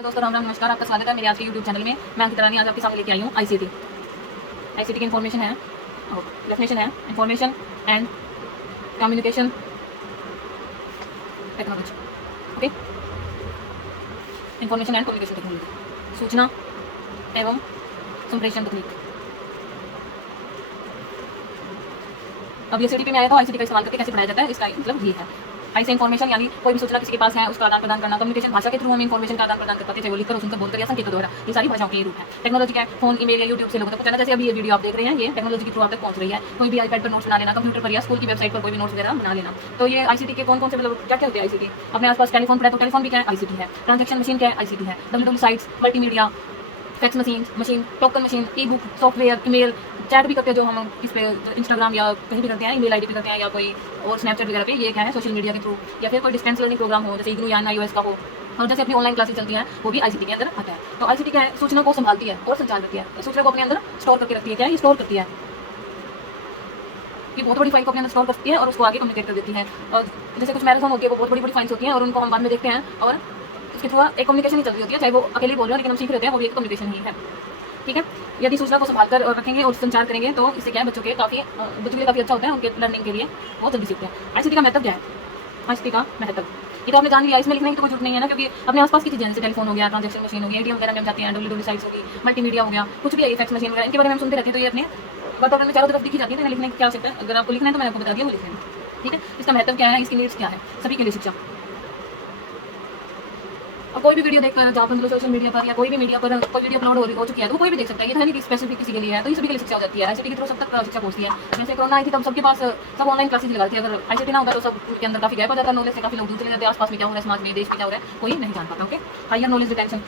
Hello दोस्तों, राम राम, नमस्कार। आपका स्वागत है मेरे आज के यूट्यूब चैनल में। मैं अंकिता रानी आज आपके सामने लेके आई हूँ आईसीटी की इन्फॉर्मेशन है, डेफिनेशन है information and communication technology. Okay, information and communication technology, सूचना एवं संप्रेषण तकनीक। अब ये सीटीपी में आया तो आईसीटी का इस्तेमाल करके कैसे पढ़ाया जाता है, इसका मतलब ये है। आई से इन्फॉर्मेशन यानी कोई भी सूचना किसी के पास है उसका आदान प्रदान करना। कम्युनिकेशन भाषा के थ्रू हम इन्फॉर्मेशन का आदान प्रदान कर पाते हैं, चाहे वो लिखकर, सुनकर, बोलकर या संकेतों द्वारा। ये सारी भाषाओं के ये रूप है। टेक्नोलॉजी क्या है? फोन, ईमेल या यूट्यूब से लोगों तक पहुंचाना। जैसे अभी ये वीडियो आप देख रहे हैं, ये टेक्नोलॉजी के थ्रू आप तक पहुंच रही है। कोई भी आईपैड पर नोट्स बना लेना, कंप्यूटर पर या स्कूल की वेबसाइट पर कोई भी नोट्स वगैरह बना लेना। तो ये आईसीटी के कौन कौन से मतलब क्या क्या होते हैं आईसीटी? अपने आसपास टेलीफोन पर है तो टेलीफोन भी क्या है? आईसीटी है। ट्रांजैक्शन मशीन क्या है? आईसीटी है। W sites, multimedia, fax machine, token machine, ई बुक, सॉफ्टवेयर, ईमेल, चैट भी करते हैं जो हम इस पे इंस्टाग्राम या कहीं भी करते हैं, ईमेल आईडी पे करते हैं या कोई और स्नैपचैट वगैरह पे। ये क्या है? सोशल मीडिया के थ्रू। या फिर कोई डिस्टेंस लर्निंग प्रोग्राम हो, जैसे इग्नू या iOS का हो, और जैसे अपनी ऑनलाइन क्लासेस चलती हैं, वो भी आईसीटी के अंदर आता है। तो आईसीटी क्या है? सूचना को संभालती है और संचार करती है, सूचना को अपने अंदर स्टोर करके रखती है। क्या है? स्टोर करती है कि बहुत बड़ी फाइल को अपने अंदर स्टोर करती है और उसको आगे कम्युनिकेट कर देती है। और जैसे कुछ मैराथन होती है, वो बहुत बड़ी बड़ी फाइल्स होती हैं और उनको हम बाद में देखते हैं, और उसके थ्रू एक कम्युनिकेशन ही चल रही होती है, चाहे वो अकेले बोल रहे हो लेकिन हम सीख रहे हैं, वो भी एक कम्युनिकेशन ही है। ठीक है, यदि सूचना को संभाल कर रखेंगे और संचार करेंगे तो इससे क्या है, बच्चों के लिए काफ़ी अच्छा होता है, उनके लर्निंग के लिए बहुत जल्दी सीखते हैं। आईसीटी का महत्व क्या है? आईसीटी का महत्व ये तो आपने जान लिया, इसमें लिखने की तो कोई जरूरत नहीं है ना, क्योंकि अपने आसपास की चीजें जैसे टेलीफोन हो गया, ट्रांजैक्शन मशीन हो गई, एटीएम वगैरह में हम जाते हैं, डब्ल्यू साइट्स होगी, मल्टीमीडिया हो गया, कुछ भी है, फैक्स मशीन वगैरह, इनके बारे में हम सुनते रहते हैं। तो ये अपने वातावरण में चारों तरफ दिखी जाती है, लिखने की क्या आवश्यकता है? अगर आपको लिखना है तो मैंने आपको बता दिया, वो लिख लेना। ठीक है, इसका महत्व क्या है, इसकी नीड्स क्या है सभी के लिए शिक्षा। अब कोई भी वीडियो देखकर जहाँ पर मतलब सोशल मीडिया पर या कोई भी मीडिया पर कोई वीडियो अपलोड हो चुकी है तो कोई भी देख सकता है। ये तो है नहीं कि स्पेसिफिक किसी के लिए है, तो ये सभी के लिए शिक्षा हो जाती है। आईसीटी के थ्रू सब तक शिक्षा पहुंचती है। जैसे कोरोना आई थी तब सबके पास सब ऑनलाइन क्लासेस लगाती है। अगर आईसीटी ना होगा तो सब के अंदर काफी गैप हो जाता है, नॉलेज से काफी लोग दूर चले जाते हैं। आसपास में क्या हो रहा है, समाज में, देश में क्या हो रहा है, कोई नहीं जान पाता। ओके, हायर नॉलेज रिटेंशन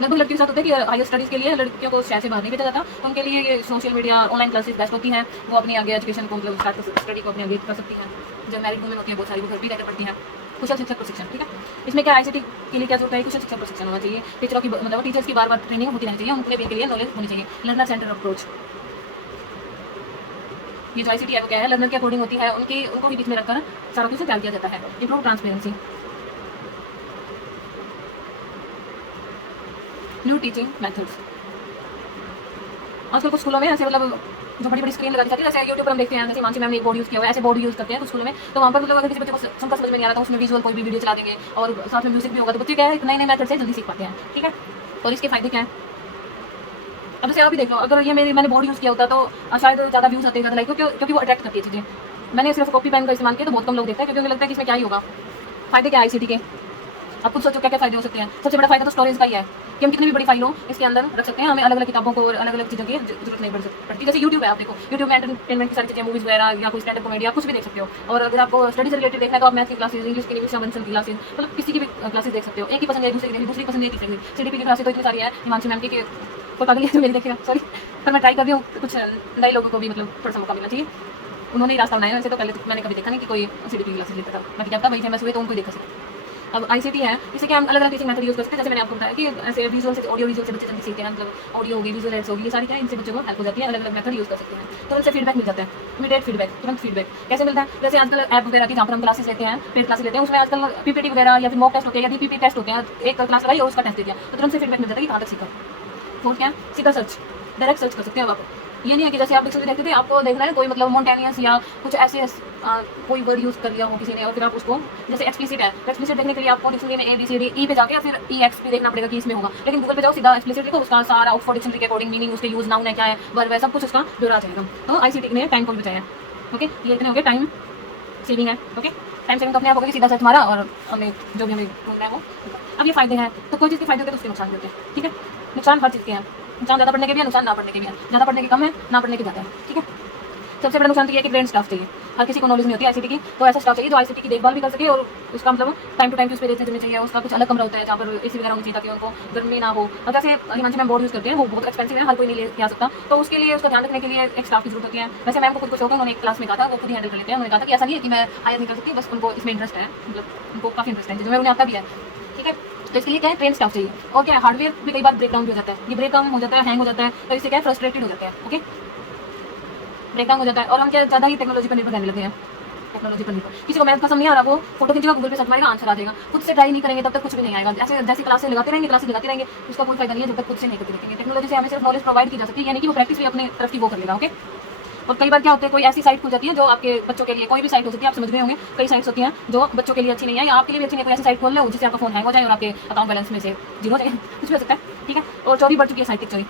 लगभग लड़कियों के साथ होता है कि हायर स्टडीज़ के लिए लड़कियों को शहर से बाहर नहीं भेजा जाता, तो उनके लिए ये social media online classes best होती हैं। वो अपनी आगे एजुकेशन को मतलब स्टडी को अपने आगे कर सकती हैं। जो मैरिड वुमेन होती है बहुत सारी, वो घर भी रहकर पढ़ती हैं। कुशल शिक्षक प्रशिक्षण, ठीक है, इसमें क्या आईसीटी के लिए क्या जरूरत है? कुशल शिक्षक प्रशिक्षण होना चाहिए। टीचरों की मतलब टीचर्स की बार बार ट्रेनिंग होती रहनी चाहिए, उनके भी के लिए नॉलेज होनी चाहिए। लर्नर सेंटर अप्रोच, ये जो आईसीटी है वो क्या है? लर्नर के अकॉर्डिंग होती है, उनको भी बीच में रखकर सारा कुछ तैयार किया जाता है। Improve transparency, new teaching methods. आजकल कुछ स्कूलों में ऐसे मतलब जो बड़ी बड़ी स्क्रीन लगा दी जाती है, जैसे यूट्यूब पर हम देखते हैं, जैसे मानसी मैम ने एक बोर्ड यूज़ किया हुआ है, ऐसे बोर्ड यूज़ करते हैं कुछ स्कूलों में। तो वहाँ पर मतलब अगर किसी बच्चे को समझ में नहीं आ रहा तो उसमें विजुअल कोई भी वीडियो चला देंगे और साथ में म्यूजिक भी होगा, तो बच्चे क्या है नए नए मेथड से जल्दी सीख पाते हैं। ठीक है, और इसके फायदे क्या है? अब जैसे आप भी देख लो, अगर ये मैंने बोर्ड यूज़ किया होता तो शायद ज़्यादा व्यूज़ आते, ज़्यादा लाइक, क्योंकि वो अट्रैक्ट करती है चीज़ें। मैंने सिर्फ कॉपी पेन का इस्तेमाल किया तो बहुत कम लोग देखते हैं, क्योंकि उन्हें लगता है कि इसमें क्या ही होगा। फायदे क्या है आईसीटी के? आप खुद सोचो क्या क्या फायदे हो सकते हैं। सबसे बड़ा फायदा तो स्टोरेज का ही है कि हम कितनी भी बड़ी फाइल हो इसके अंदर रख सकते हैं। हमें अलग अलग किताबों को और अलग अलग चीज़ों की जरूरत नहीं पड़ती। जैसे यूट्यूब है, आप देखो यूट्यूब में एंटरटेनमेंट की सारी चीज़ें, मूवीज वगैरह या कोई स्टैंड अप कॉमेडी, आप कुछ भी देख सकते हो। और अगर आपको स्टडी से रिलेटेड देखना है तो आप मैथ की क्लासेज, इंग्लिश की, श्रवण की क्लासेज, मतलब किसी की भी क्लासेज देख सकते हो। एक ही पसंद है, दूसरी पसंद है, तीसरी की। सीडीपी की क्लासेज तो इतनी सारी है हिमांशु मैम की कि कोई पागल है तो मेरी देखेगा, सॉरी, पर मैं ट्राई कर रही हूँ कुछ नए लोगों को भी मतलब थोड़ा सा मौका मिलना चाहिए। उन्होंने ही रास्ता बनाया, वैसे तो पहले तो मैंने कभी देखा नहीं कि कोई सीडीपी की क्लासेज लेता था। मैं जब तक वही फेमस हुए तो उनको देखा सकता। अब आईसीटी है, इसे क्या हम अलग अलग टीचिंग मेथड यूज़ कर सकते हैं। जैसे मैंने आपको बताया कि ऐसे विजुअल से ऑडियो विजुअल से बच्चे जल्दी सीखते हैं, मतलब ऑडियो होगी, विजुअल एड्स होगी, ये सारी क्या है, इनसे बच्चों को हेल्प हो जाती है। अलग अलग मेथड यूज़ कर सकते हैं तो उनसे फीडबैक मिल जाता है। इमीडिएट फीडबैक, तुरंत फीडबैक कैसे मिलता है? जैसे आजकल ऐप वगैरह की जहाँ पर हम क्लासेस लेते हैं, पेड क्लासेस लेते हैं, उसमें आजकल पीपीटी वगैरह या फिर मॉक टेस्ट होते हैं या डीपीपी टेस्ट होते हैं। एक क्लास लगाई और उसका टेस्ट दे दिया तो तुरंत से फीडबैक मिल जाता है कि कहाँ तक सीखा। फोर्थ क्या है? सीधा सर्च, डायरेक्ट सर्च कर सकते हैं आप। ये नहीं है कि जैसे आप डिक्शनरी देखते थे, आपको देखना है कोई मतलब मोन्टेनियस या कुछ ऐसे कोई वर्ड यूज़ कर लिया हो किसी ने और फिर आप उसको, जैसे एक्सप्लिसिट है, एक्सप्लिसिट देखने के लिए आपको डिक्शनरी में ABCD ई पे जाके या फिर EXP देखना पड़ेगा कि इसमें होगा। लेकिन गूगल पे जाओ, सीधा एक्सप्लिसिट लिखो, उसका सारा ऑक्सफोर्ड डिक्शनरी के अकॉर्डिंग मीनिंग, उसके यूज, नाउन है क्या है, वर्ब है, सब कुछ उसका ब्यौरा आ जाएगा। तो आईसीटी ने टाइम को भी बचाया है। ओके, ये इतने हो गए, टाइम सेविंग है। ओके, टाइम सेविंग तो अपने आप होगी, सीधा सर्च मारा और हमें जो भी हमें ढूंढना है वो। अब ये फायदे हैं, तो कोई चीज़ के फायदे होते हैं तो उसके नुकसान भी होते हैं। ठीक है, नुकसान हर चीज़ के हैं। नुकसान ज़्यादा पढ़ने के भी है, नुकसान ना पढ़ने के भी है। ज़्यादा पढ़ने के कम है, ना पढ़ने के ज़्यादा है। ठीक है, सबसे बड़ा नुकसान तो ये है कि ट्रेंड स्टाफ चाहिए। हर किसी को नॉलेज नहीं होती है आईसीटी की, तो ऐसा स्टाफ चाहिए जो आईसीटी की देखभाल भी कर सके और उसका मतलब टाइम टू टाइम उस पर देते रहना चाहिए। उसका कुछ अलग कमरा होता है जहाँ पर एसी वगैरह होनी चाहिए ताकि उनको गर्मी ना हो। और जैसे हिमांशु मैम बोर्ड यूज़ करते हैं, वो बहुत एक्सपेंसिव है, हर कोई नहीं ले आ सकता, तो उसके लिए उसका ध्यान रखने के लिए एक स्टाफ की जरूरत होती है। वैसे मैम को खुद को शौक है, उन्होंने एक क्लास में कहा था वो खुद ही हैंडल कर लेते हैं। उन्होंने कहा था कि ऐसा नहीं है कि मैं हायर नहीं कर सकती, बस उनको इसमें इंटरेस्ट है, मतलब उनको काफ़ी इंटरेस्ट है, जो उन्हें आता भी है। ठीक है, तो इसके लिए क्या है, ट्रेन स्टाफ चाहिए। और क्या है, हार्डवेयर भी कई बार ब्रेक डाउन हो जाता है, ये ब्रेक डाउन हो जाता है, हैंग हो जाता है, तो इससे क्या है, फ्रस्ट्रेटेड हो जाते हैं। ओके, ब्रेक डाउन हो जाता है और हम क्या ज़्यादा ही टेक्नोलॉजी पर निर्भर रहने लगे हैं। टेक्नोलॉजी पर निर्भर। किसी को मैथ पसंद नहीं आ रहा, वो फोटो खींचेगा, गूगल पे सर्च मारेगा, आंसर आ जाएगा। खुद से ट्राई नहीं करेंगे तब तक कुछ भी नहीं आएगा। ऐसे जैसे क्लासेस लगाते रहेंगे, उसका कोई फायदा नहीं है जब तक खुद से नहीं करते देखेंगे। टेक्नोलॉजी से हमें सिर्फ नॉलेज प्रोवाइड की जा सकती है, यानी कि वो प्रैक्टिस भी अपने तरफ की वो कर लेगा। ओके, और कई बार क्या होता है, कोई ऐसी साइट खुल जाती है जो आपके बच्चों के लिए, कोई भी साइट हो सकती है, आप समझ गए होंगे, कई साइट्स होती हैं जो बच्चों के लिए अच्छी नहीं है या आपके लिए भी अच्छी नहीं है। कोई ऐसी साइट खोल लो जिससे आपका फोन हैंग हो जाए और आपके अकाउंट बैलेंस में से जीरो हो जाए, कुछ भी हो सकता है, ठीक है। और चोरी बढ़ चुकी है, साइट चोरी।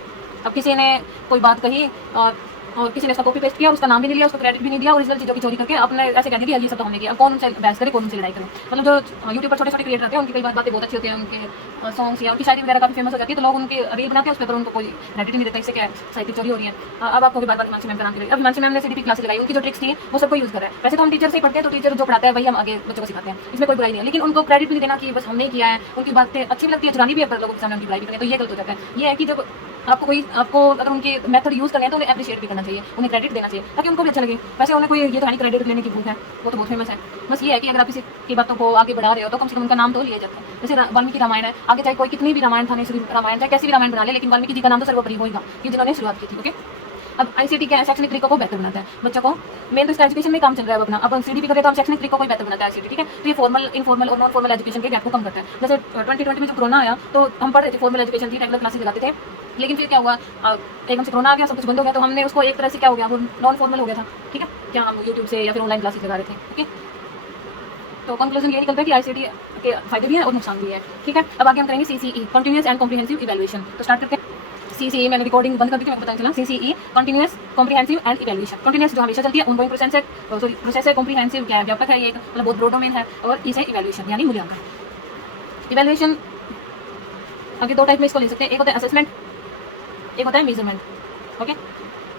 अब किसी ने कोई बात कही और किसी ने उसका कॉपी पेस्ट किया, उसका नाम भी नहीं लिया, उसको क्रेडिट भी नहीं दिया, ओरिजिनल चीज़ों की चोरी करके आपने ऐसे कह दिया ये सब तो हमने किया। अब कौन से बहस करे, कौन से लड़ाई करे। मतलब जो यूट्यूब पर छोटे छोटे क्रिएटर रहते हैं, उनकी कई बातें बहुत अच्छी होती हैं, उनके सॉन्ग्स या उनकी शायरी वगैरह काफी फेमस हो जाती है, तो लोग उनके रील बनाते हैं, उस पर उनको कोई क्रेडिट नहीं देता। इससे क्या साइट चोरी हो रही है। अब आपको बार बार हिमांशु मैम का नाम ले, अब हिमांशु मैम ने सीडीपी क्लासेस लगाई, उनकी जो ट्रिक्स थी वो सबको यूज कर रहा है। वैसे तो हम टीचर से ही पढ़ते हैं, तो टीचर जो पढ़ाता है वही हम आगे बच्चों को सिखाते हैं, इसमें कोई बुराई नहीं है, लेकिन उनको क्रेडिट भी नहीं देना कि बस हमने किया है। उनकी बातें अच्छी भी लगती है, चुरानी भी है, पर लोगों के सामने उनकी बुराई भी करें तो ये गलत हो जाता है। ये है कि जब आपको अगर उनके मेथड यूज करने हैं तो उन्हें अप्रिशिएट भी करना चाहिए, उन्हें क्रेडिट देना चाहिए ताकि उनको भी अच्छा लगे। वैसे उन्हें कोई ये तो नहीं क्रेडिट लेने की भूख है, वो तो बहुत फेमस है। बस ये है कि अगर आप किसी की बातों को आगे बढ़ा रहे हो तो कम से कम उनका नाम तो लिया जाता है। जैसे वाल्मीकि रामायण है, आगे चाहे कोई कितनी भी रामायण था, नहीं रामायण चाहे कैसी भी रामायण बना ले, लेकिन वाल्मीकि जी का नाम तो सर्वोपरि होगा कि जिन्होंने शुरुआत की थी। ओके, अब आईसीटी क्या है, शैक्षणिक तरीकों को बेहतर बनाता है बच्चों को। मेन तो इसका एजुकेशन में काम चल रहा है अपना। अब हम सीडीपी करें तो हम शैक्षणिक तरीकों को बेहतर बनाता है आईसीटी, ठीक है। तो ये फॉर्मल, इनफॉर्मल और नॉन फॉर्मल एजुकेशन के गैप को कम करता है। जैसे 2020 में जो कोरोना आया तो हम पढ़ रहे थे, फॉर्मल एजुकेशन थी, रेगुलर क्लासेस लगाते थे, लेकिन फिर क्या हुआ, एकदम से कोरोना आ गया, सब कुछ बंद हो गया, तो हमने उसको एक तरह से क्या हो गया, वो नॉन फॉर्मल हो गया था, ठीक है। क्या हम यूट्यूब से या फिर ऑनलाइन क्लासेस लगा रहे थे, ओके। तो कंक्लूजन ये निकलता है कि आईसीटी के फायदे भी हैं और नुकसान भी है, ठीक है। अब आगे हम करेंगे CCE, continuous and comprehensive evaluation. तो स्टार्ट करते हैं। सीसीई मैंने रिकॉर्डिंग बंद कर दी थी, मेरे को पता चला। CCE continuous, comprehensive and evaluation. Continuous जो हमेशा चलती है, ऑनगोइंग प्रोसेस है। कॉम्प्रिहेंसिव क्या है, व्यापक है, ये मतलब बहुत ब्रॉड डोमेन है। और इसे इवैल्यूएशन यानी मूल्यांकन। इवैल्यूएशन आगे दो टाइप में इसको ले सकते हैं, एक होता है असेसमेंट, एक होता है मेजरमेंट, ओके।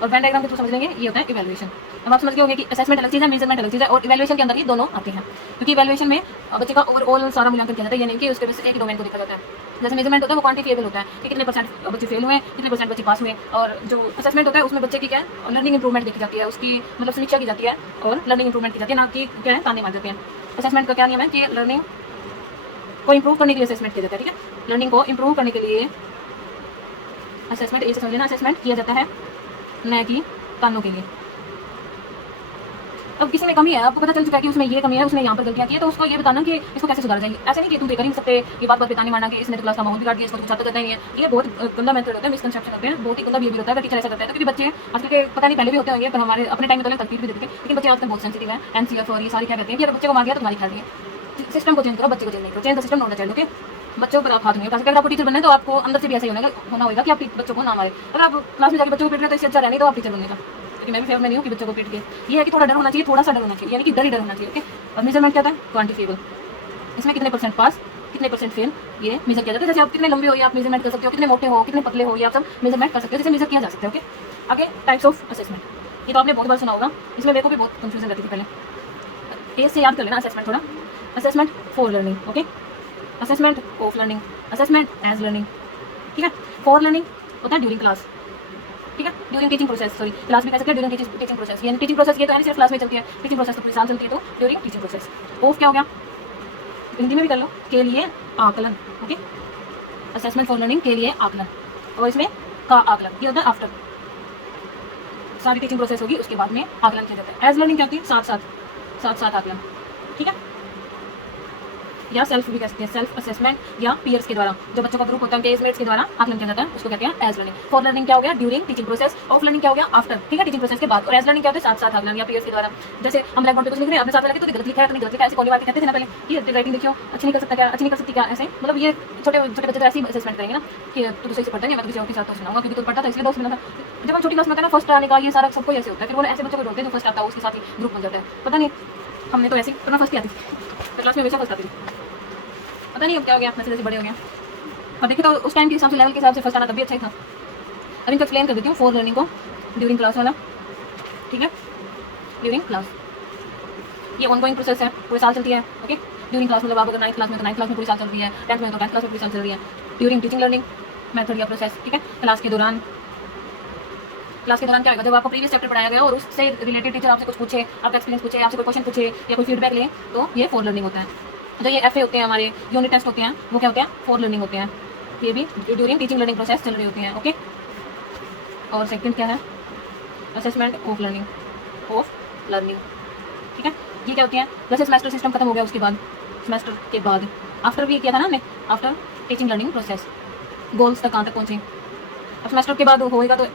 और वेन डायग्राम के थ्रू समझ लेंगे, ये होता है इवैल्यूएशन। अब आप समझ गए होंगे कि असेसमेंट अलग चीज़ है, मेजरमेंट अलग चीज़ है, और इवैल्यूएशन के अंदर ये दोनों आते हैं। क्योंकि इवैल्यूएशन में बच्चे का ओवरऑल सारा मूल्यांकन किया जाता है, ये नहीं कि उसके बेस एक डोमेन को देखा जाता है। जैसे मेजरमेंट होता है वो क्वांटिफिएबल होता है कि कितने परसेंट बच्चे फेल हुए, कितने परसेंट बच्चे पास हुए। और जो असेसमेंट होता है उसमें बच्चे की क्या है, लर्निंग इंप्रूवमेंट देखी जाती है, उसकी मतलब समीक्षा की जाती है और लर्निंग इंप्रूवमेंट की जाती है, ना कि क्या है ताने मार जाते हैं। असेसमेंट का क्या नियम है कि लर्निंग को इंप्रूव करने के लिए असेसमेंट किया जाता है, ठीक है। लर्निंग को इंप्रूव करने के लिए असेसमेंट, ये समझ लेना, असेसमेंट किया जाता है, न कि कानों के लिए। अब किसी में कमी है, आपको पता चल चुका है कि उसमें ये कमी है, उसने यहाँ पर गलतियाँ की है, तो उसको ये बताना कि इसको कैसे सुधारा जाए। ऐसे नहीं कि तुम कर ही नहीं सकते, ये बात बताने मारना कि इसने तो क्लास का माहौल बिगाड़ दिया, इसको तो छात्र करता ही नहीं है। ये बहुत गंदा मेथड होता है, मिसकंसेप्शन होते हैं, बहुत ही गंदा बिहेवियर होता है अगर टीचर ऐसा करता है। तो क्योंकि बच्चे आजकल के पता नहीं पहले भी होते होंगे, पर हमारे अपने टाइम में तो तकलीफ भी देते थे, लेकिन बच्चे आजकल बहुत सेंसिटिव है। एनसीएफ और ये सारी क्या कहते हैं कि अगर बच्चे को मार दिया तो तुम्हारी खा रही है। सिस्टम को चेंज करो, बच्चे को चेंज नहीं करो, चेंज द सिस्टम होना चाहिए, ओके। बच्चों पर आप हाथ नहीं उठा सकते। अगर आपको टीचर बनना है तो आपको अंदर से भी ऐसा ही होना होगा कि आप बच्चों को ना मारे। अगर आप क्लास में जाकर बच्चों को पीट रहे तो इससे अच्छा रहने तो आप टीचर बनेगा। क्योंकि मैं भी फेवर में नहीं हूँ कि बच्चों को पीट के। ये है कि थोड़ा डर होना चाहिए, थोड़ा सा डर होना चाहिए, यानी कि डर ही डर होना चाहिए, ओके। और मेजरमेंट क्या होता है, क्वांटिफिएबल। इसमें कितने परसेंट पास, कितने परसेंट फेल, ये मेजर किया जाता है। जैसे आप कितने लंबे हो या आप मेजरमेंट कर सकते हो, कितने मोटे हो, कितने पतले हो, ये आप सब मेजरमेंट कर सकते हो, जैसे मेजर किया जा सकता है, ओके। आगे टाइप्स ऑफ असेसमेंट, ये तो आपने बहुत बार सुना होगा, इसमें मेरे को भी बहुत कंफ्यूजन रहती थी पहले। ए से याद कर लेना असेसमेंट थोड़ा। Assessment for learning, okay. Assessment of learning, assessment as learning, ठीक है। फॉर लर्निंग होता है ड्यूरिंग क्लास, ठीक है, during teaching process, sorry class भी कह सकते हैं, ड्यूरिंग टीचिंग प्रोसेस। यानी टीचिंग प्रोसेस ये तो है सिर्फ क्लास में चलती है, टीचिंग प्रोसेस तो पूरे साल चलती है, तो ड्यूरिंग टीचिंग प्रोसेस। ऑफ क्या हो गया, हिंदी में भी कर लो, के लिए आकलन, ओके। असेसमेंट फॉर लर्निंग के लिए आकलन, और इसमें का आकलन ये होता है आफ्टर सारी टीचिंग प्रोसेस होगी, उसके बाद में आकलन किया जाता है। एज लर्निंग क्या होती है, साथ साथ आकलन, ठीक है। या सेल्फ भी कह सकते हैं, सेल्फ असेसमेंट या पीयर्स के द्वारा, जो बच्चों का ग्रुप होता है उनके एजमेट्स के द्वारा आकलन किया जाता है, उसको कहते हैं एज लर्निंग। फॉर लर्निंग क्या हो गया, during teaching process. Of learning क्या हो गया, आफ्टर, ठीक है, टीचिंग प्रोसेस के बाद। और एज लर्निंग क्या होता है, साथ साथ आकलन या पीयर्स के द्वारा। जैसे हम ब्लैक बोर्ड पे कुछ लिख रहे हैं, अपने साथ में लगे तो गलत लिखा है, तो गलत लिखा है, ऐसे कौन बात कहते थे ना पहले कि राइटिंग देखियो अच्छी नहीं कर सकता क्या, अच्छी नहीं कर सकती क्या, ऐसे मतलब ये छोटे छोटे बच्चे तो ऐसे ही असेसमेंट करेंगे ना कि तू दूसरे से पढ़ता है, मैं किसी और के साथ तो सुनाऊंगा क्योंकि तू पढ़ता था इसलिए दोस्त मिला था। जब हम छोटी क्लास में था ना, फर्स्ट आने का ये सारा सबको ऐसे होता है, फिर वो ऐसे बच्चों को ढूंढते हैं जो फर्स्ट आता है उसके साथ ही ग्रुप बन जाता है। पता नहीं हमने तो ऐसे ही, पर मैं फर्स्ट ही आती थी क्लास में, हमेशा फर्स्ट आती थी, पता नहीं अब क्या हो गया, जैसे जैसे बड़े हो गया। और देखिए तो उस टाइम के हिसाब से, लेवल के हिसाब से फर्स्ट आना तब भी अच्छा ही था। अब इनको एक्सप्लेन कर देती हूँ। फॉर लर्निंग को ड्यूरिंग क्लास वाला, ठीक है, ड्यूरिंग क्लास ये ऑनगोइंग प्रोसेस है, पूरे साल चलती है, ओके। ड्यूरिंग क्लास मतलब आप अगर 9th क्लास में तो 9th क्लास में पूरी साल चल रही है, 10th में तो 10th क्लास में पूरी साल चल रही है। ड्यूरिंग टीचिंग लर्निंग मेथड या प्रोसेस, ठीक है। क्लास के दौरान क्या होगा, जब आपको प्रीवियस चैप्टर पढ़ाया गया और उससे रिलेटेड टीचर आपसे कुछ पूछे, आपका एक्सपीरियंस पूछे, आपसे कोई क्वेश्चन पूछे या कोई फीडबैक ले, तो ये फॉर लर्निंग होता है। जो ये एफए होते हैं हमारे यूनिट टेस्ट होते हैं, वो क्या होते हैं, फॉर लर्निंग होते हैं। ये भी ड्यूरिंग टीचिंग लर्निंग प्रोसेस चल रही होती हैं, ओके। और सेकंड क्या है, असेसमेंट ऑफ लर्निंग, ठीक है। ये क्या होती हैं, जैसे सेमेस्टर सिस्टम खत्म हो गया उसके बाद, सेमेस्टर के बाद आफ्टर भी किया था ना हमने, after teaching learning process, goals तक कहाँ तक पहुँचे। अब सेमेस्टर के बाद होएगा तो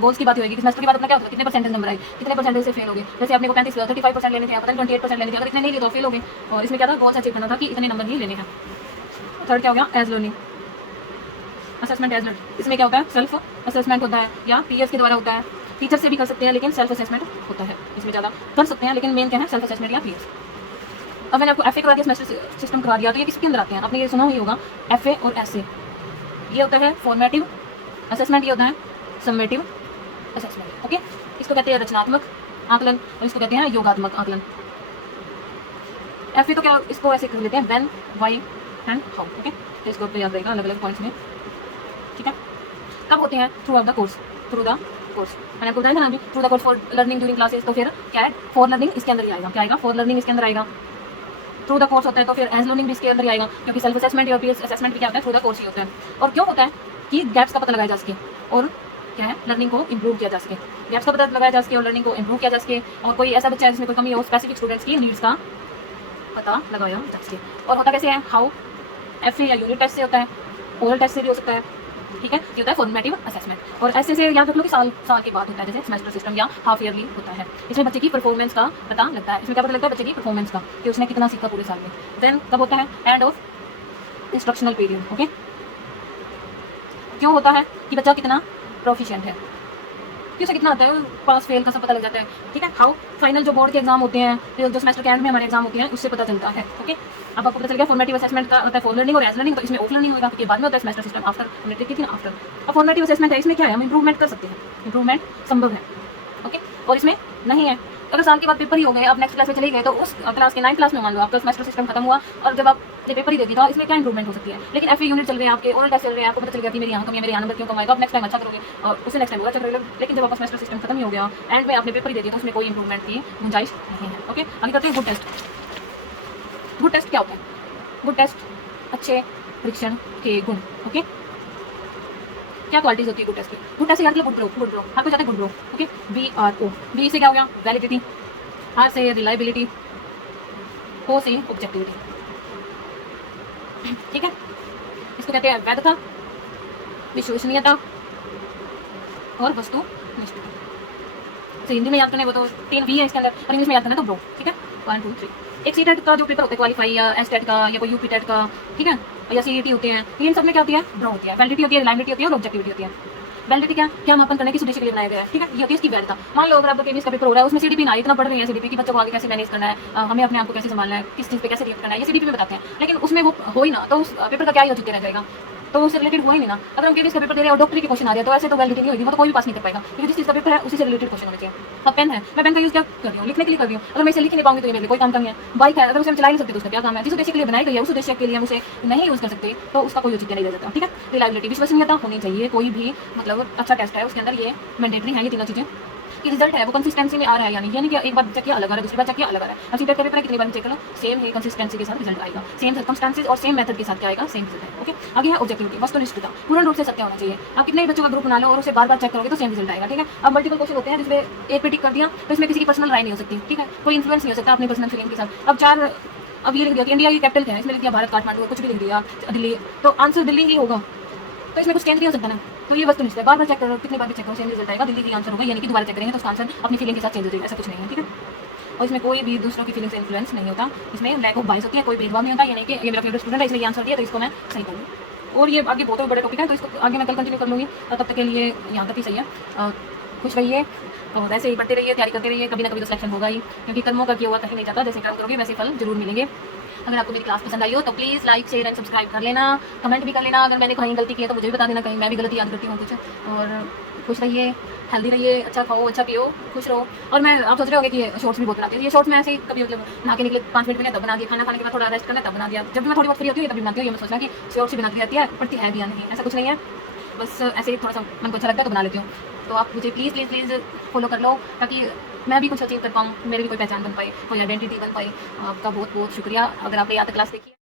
गोल्स की बात होगी कि सेमेस्टर के बाद अपना क्या होता है, कितने परसेंटेज नंबर आए, कितने परसेंटेज से फेल हो गए। जैसे आपने को 35% लेने थे, पता नहीं 28% लेने थे, अगर इतने नहीं लिए तो फेल हो गए। और इसमें क्या था, गोल्स अचीव करना था कि इतने नंबर ही लेने हैं। थर्ड क्या हो गया, as learning assessment as learning. इसमें क्या होता है, सेल्फ असेसमेंट होता है या पीएस के द्वारा होता है, टीचर से भी कर सकते हैं लेकिन सेल्फ असेसमेंट होता है, इसमें ज़्यादा कर सकते हैं लेकिन मेन क्या है, सेल्फ असेसमेंट या पीएस। अब मैंने आपको एफए करा दिया, सेमेस्टर सिस्टम करा दिया, तो ये किसके अंदर आते हैं, आपने ये सुना ही होगा, एफए और एसए। ये होता है फॉर्मेटिव असेसमेंट, ये होता है सम्मेटिव असेसमेंट। ओके, इसको कहते हैं रचनात्मक आकलन और इसको कहते हैं योगात्मक आकलन। एफए तो क्या, इसको ऐसे कर लेते हैं, when, why and how. Okay, तो इसको याद रहेगा अलग अलग पॉइंट्स में, ठीक है। कब होते हैं, through out the course, through the course. मैंने आपको बताया था ना अभी, through the course for learning during classes, तो फिर क्या है, फॉर लर्निंग इसके अंदर ही आएगा। क्या आएगा, फॉर लर्निंग इसके अंदर आएगा। थ्रू द कोर्स होता है तो फिर एज लर्निंग भी इसके अंदर ही आएगा, क्योंकि सेल्फ असेसमेंट या पीएस असेसमेंट भी क्या होता है, थ्रू द कोर्स ही होता है। और क्यों होता है कि गैप्स का पता लगाया जा सके और क्या है, लर्निंग को इंप्रूव किया जा सके, गैप्स का पता लगाया जा सके और लर्निंग को इंप्रूव किया जा सके। और कोई ऐसा बच्चा है जिसमें कोई कमी हो, स्पेसिफिक स्टूडेंट्स की नीड्स का पता लगाया जा सके। और होता कैसे है, हाउ, एफए या यूनिट टेस्ट से होता है, ओरल टेस्ट से भी हो सकता है, ठीक है। ये होता है फॉर्मेटिव असेसमेंट। और ऐसे से याद रख लो कि साल के बाद होता है, जैसे सेमेस्टर सिस्टम या हाफ ईयरली होता है। इसमें बच्चे की परफॉर्मेंस का पता लगता है। इसमें क्या पता लगता है, बच्चे की परफॉर्मेंस का, कि उसने कितना सीखा पूरे साल में। देन कब होता है, end of instructional period. Okay, क्यों होता है कि बच्चा कितना प्रोफिशिएंट है, कि उसे कितना आता है, पास फेल का सब पता लग जाता है, ठीक है। हाउ, फाइनल जो बोर्ड के एग्जाम होते हैं, फिर जो सेमेस्टर के एंड में हमारे एग्जाम होते हैं, उससे पता चलता है। ओके, अब आपको पता चल गया फॉर्मेटिव असेसमेंट का होता है फॉर लर्निंग और एज लर्निंग, तो इसमें ऑफ लर्निंग होगा, क्योंकि बाद में होता है सेमेस्टर सिस्टम आफ्टर, हमने देखी थी ना आफ्टर। अब फॉर्मेटिव असेसमेंट है, इसमें क्या है, हम इंप्रूवमेंट कर सकते हैं, इंप्रूवमेंट संभव है। ओके, और इसमें नहीं है, अगर साल के बाद पेपर ही हो गए, आप नेक्स्ट क्लास में चले गए, तो उस क्लास के 9th क्लास में मान लो आपका सेमेस्टर सिस्टम खत्म हुआ और जब आप ये पेपर ही दे दिया, तो इसमें क्या इंप्रूवमेंट हो सकती है। लेकिन एफए यूनिट चल रहे हैं आपके, ओरल टेस्ट चल रहे हैं, आपको पता चल गया कि मेरी यहाँ कमी है, मेरे यहाँ नंबर क्यों कम आएगा, आप नेक्स्ट टाइम अच्छा करोगे और उससे नेक्स्ट टाइम और अच्छा करोगे। लेकिन जब आपका सेमेस्टर सिस्टम खत्म ही हो गया, एंड में आपने पेपर ही दे दिया, तो उसमें कोई इंप्रूवमेंट की गुंजाइश नहीं है। ओके, आगे करते हैं गुड टेस्ट। गुड टेस्ट क्या होता है, गुड टेस्ट अच्छे परीक्षण के गुण। ओके, क्या क्वालिटीज होती है गुड टेस्ट की, गुड टेस्ट याद रखो, गुड ब्रो आपको जाता है good BRO. Okay, BRO, B से क्या हो गया, वैलिडिटी, आर से रिलायबिलिटी, ओ से ऑब्जेक्टिविटी, ठीक है। इसको कहते हैं वैधता, विश्वसनीयता और वस्तुनिष्ठता। तो हिंदी में याद करना है वो तो 3 V है इसके अंदर, और इंग्लिश में याद करना है तो ब्रो, ठीक है। 1 2 3। एक सीटेट का जो पेपर होता है क्वालिफाई, या एसटेट का, या कोई यूपी टेट का, ठीक है, या सीईटी होते हैं, इन सब में क्या होती है, ब्रो होती है, वैलिडिटी होती है, रिलायबिलिटी होती है और ऑब्जेक्टिविटी होती है। वैलिडिटी क्या मापन करने किस उद्देश्य के लिए बनाया गया है, ठीक है। ये होती है इसकी वैलिडता। मान लो अगर आपका केबीएस का पेपर हो रहा है, उसमें सीडीपी ना इतना पढ़ रही है, सीडीपी की बच्चों को आगे कैसे मैनेज करना है, हमें अपने आप को कैसे संभालना है, किस चीज़ पे कैसे रिएक्ट करना है, ये सीडीपी में बताते हैं। लेकिन उसमें वो हो ही ना, तो उस पेपर का क्या ही औचित्य रह जाएगा, तो उससे रिलेटेड हुआ ही नहीं ना। अगर हम केबीएस का पेपर दे रहे हैं और डॉक्टरी के क्वेश्चन आ रहे हैं, तो ऐसे तो वैलिडिटी नहीं होगी, वो तो कोई भी पास नहीं कर पाएगा, क्योंकि जिस चीज़ का पेपर है उसी से रिलेटेड क्वेश्चन होने चाहिए। अब पेन है, मैं पेन का यूज़ क्या कर रही हूँ, लिखने के लिए कर रही हूँ, अगर मैं इसे लिख नहीं पाऊंगी तो ये मेरे लिए कोई काम का नहीं है। बाइक है, अगर उसे हम चला नहीं सकते तो उसका क्या काम है, जिस उद्देश्य के लिए बनाई गई है उस उद्देश्य के लिए हम उसे नहीं यूज़ कर सकते, तो उसका कोई औचित्य नहीं रह जाता, ठीक है। रिलायबिलिटी, विश्वसनीयता होनी चाहिए, कोई भी मतलब अच्छा टेस्ट है उसके अंदर ये मैंडेटरी है, ये तीनों चीज़ें। कि रिजल्ट है वो कंसिस्टेंसी में आ रहा है, यानी कि एक बार चेक किया अलग आ रहा है, दूसरी बार चेक किया अलग आ रहा है। अब सीटेट का पेपर कितनी बार चेक करो, सेम ही कंसिस्टेंसी के साथ रिजल्ट आएगा, सेम सर्कमस्टेंसेज और सेम मेथड के साथ क्या आएगा, सेम रिजल्ट है। ओके, आगे है ऑब्जेक्टिविटी, वस्तुनिष्ठता, पूर्ण रूप से सत्य होना चाहिए। आप कितने बच्चों का ग्रुप बना लो और उसे बार-बार चेक करोगे तो सेम रिजल्ट आएगा, ठीक है। अब मल्टीपल क्वेश्चन होते हैं जिसमें एक पे टिक कर दिया तो इसमें किसी की पर्सनल राय नहीं हो सकती, ठीक है, कोई इन्फ्लुएंस नहीं हो सकता अपनी पर्सनल फीलिंग के साथ। अब 4, अब ये लिख दिया कि इंडिया की कैपिटल क्या है, इसमें लिख दिया भारत, काठमांडू, कुछ भी लिख दिया दिल्ली, तो आंसर दिल्ली ही होगा, तो इसमें कुछ चेंज नहीं हो सकता ना। तो ये वस्तुनिष्ठ है, बार-बार चेक करो, कितनी बार भी चेक करो सेम रिजल्ट आएगा, दिल्ली की आंसर होगा, यानी कि दोबारा चेक करेंगे तो उसका आंसर अपनी फीलिंग के साथ चेंज हो जाएगा, ऐसा कुछ नहीं है, ठीक है। और इसमें कोई भी दूसरों की फीलिंग से इन्फ्लुएंस नहीं होता, इसमें लैक ऑफ बाइस होती है, कोई भेदभाव नहीं होता, यानी कि ये मेरा फेवरेट स्टूडेंट है इसलिए ये आंसर दिया तो इसको मैं सही करूँगी। और ये आगे बहुत बड़े टॉपिक है, तो इसको आगे मैं कल कंटिन्यू कर लूँगी, तब तक के लिए यहाँ तक ही सही है। खुश रहिए और ऐसे ही बढ़ते रहिए, तैयारी करते रहिए, कभी ना कभी तो सिलेक्शन होगा ही, क्योंकि कर्मों का किया हुआ कहीं नहीं जाता, जैसे कर्म करोगे वैसे फल जरूर मिलेंगे। अगर आपको मेरी क्लास पसंद आई हो तो please like share and subscribe कर लेना, कमेंट भी कर लेना, अगर मैंने कहीं गलती की है तो मुझे भी बता देना, कहीं मैं भी गलती याद करती हूँ कुछ। और खुश रहिए, हेल्दी रहिए, अच्छा खाओ, अच्छा पियो, खुश रहो। और मैं आप सोच रहे होंगे कि ये शॉर्ट्स भी बहुत बनाती है, ये शॉर्ट्स में ऐसे ही कभी मतलब नहा के निकले 5 मिनट में तब बना दिया, खाना खाने के बाद थोड़ा रेस्ट करना तब बना दिया, जब भी मैं थोड़ी बहुत फ्री होती हूँ तभी बनाती हूँ। ये मैं सोचना कि शॉर्ट्स भी बनाती रहती है, पढ़ती है भी या नहीं, ऐसा कुछ नहीं है, बस ऐसे ही थोड़ा सा मन को अच्छा लगता है तो बना लेती हूँ। तो आप मुझे प्लीज़ फॉलो कर लो, ताकि मैं भी कुछ अचीव कर पाऊँ, मेरी भी कोई पहचान बन पाए, कोई आइडेंटिटी बन पाए। आपका बहुत बहुत शुक्रिया अगर आपने यहाँ तक क्लास देखी है।